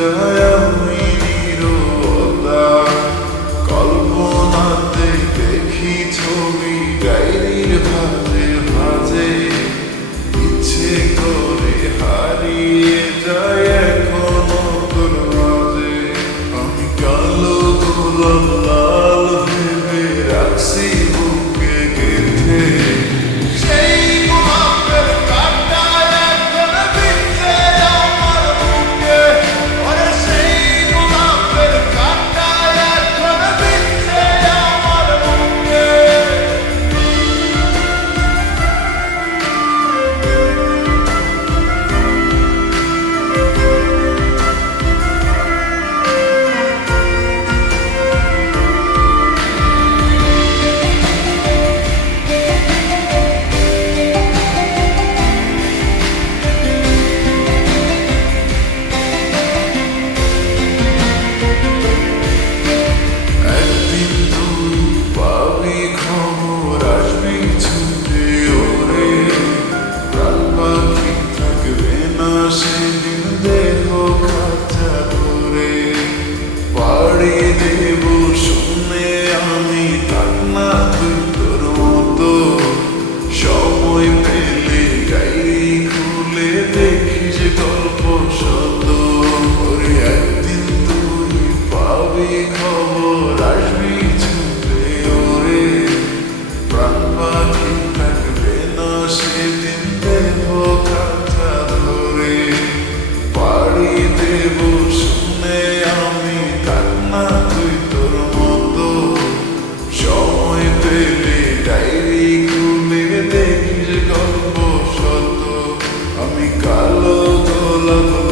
যায় আমি নীরবতা, কল্পনাতে দেখি ছবি ডায়েরির ভাঁজে ভাঁজে, ইচ্ছে করে হারিয়ে যায় এখনো তোর মাঝে। আমি কালো গোলাপ লাল ভেবে রাখছি বুকে গেঁথে, সেই গোলাপের কাঁটা এখন বিঁধছে আমার বুকে, ওরে সেই গোলাপের কাঁটা এখন বিঁধছে আমার বুকে। একদিন তুই পাবি খবর, আসবি ছুটে ওরে, প্রাণ পাখি থাকবে না সেদিন দেহ খাঁচা ধরে। পাড়ি দেব শুনে আমি, থাক না তুই তোর মতো, সময় পেলে ডায়েরি খুলে দেখিস গল্প শত। ওরে একদিন তুই পাবি খবর, আসবি ছুটে ওরে, প্রাণ পাখি থাকবে না সেদিন দেহ কাঁচা ধরে। পাড়ি দেব শুনে আমি, থাক না তুই তোর মতো, সময় পেলে ডায়েরি খুলে দেখিস গল্প শত। আমি কালো গোলাপ